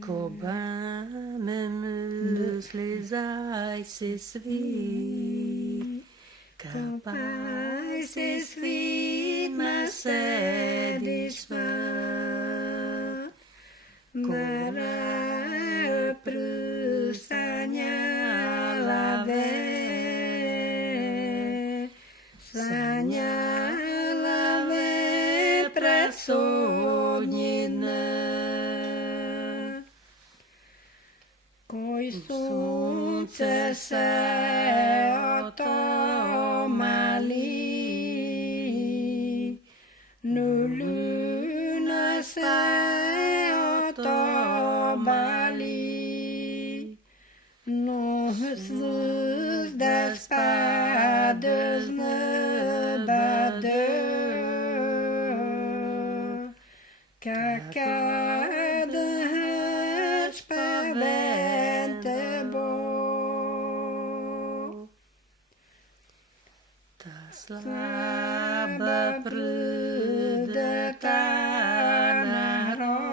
Cobamemus les ai se sweet, Capai se sweet, my satisfied. Mara prusanya lave, sanya lave prasodnina. Koi sunce se otomali, nu luna se otobali, nu zvizda spada znăbadă, cacadă hăci pavente bo. Ta slaba prâdă ta narop,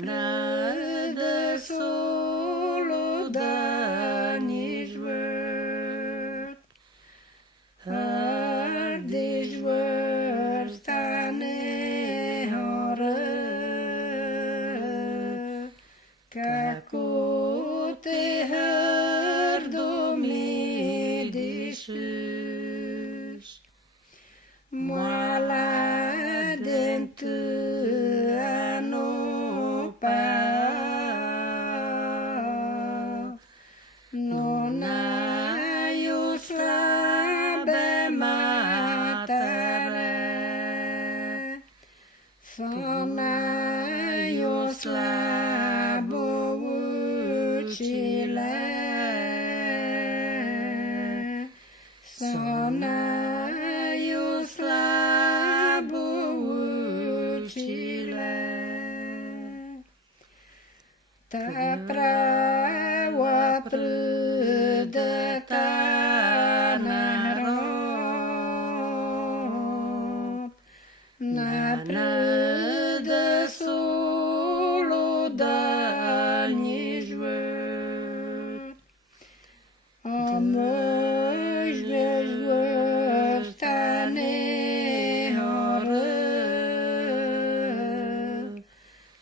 nădă solo da nižvăt, hărdijvăt ta nehoră, cacu te hărdomli dișuș, moala de-ntâia nopa, nonaiu slabe matare, sonaiu slabo ucile, sonaiu slabo ucile. Ta prava prâdă ta narop, na prâdă solo da nižvăt, o măjvăt ta nehoră,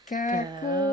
cacu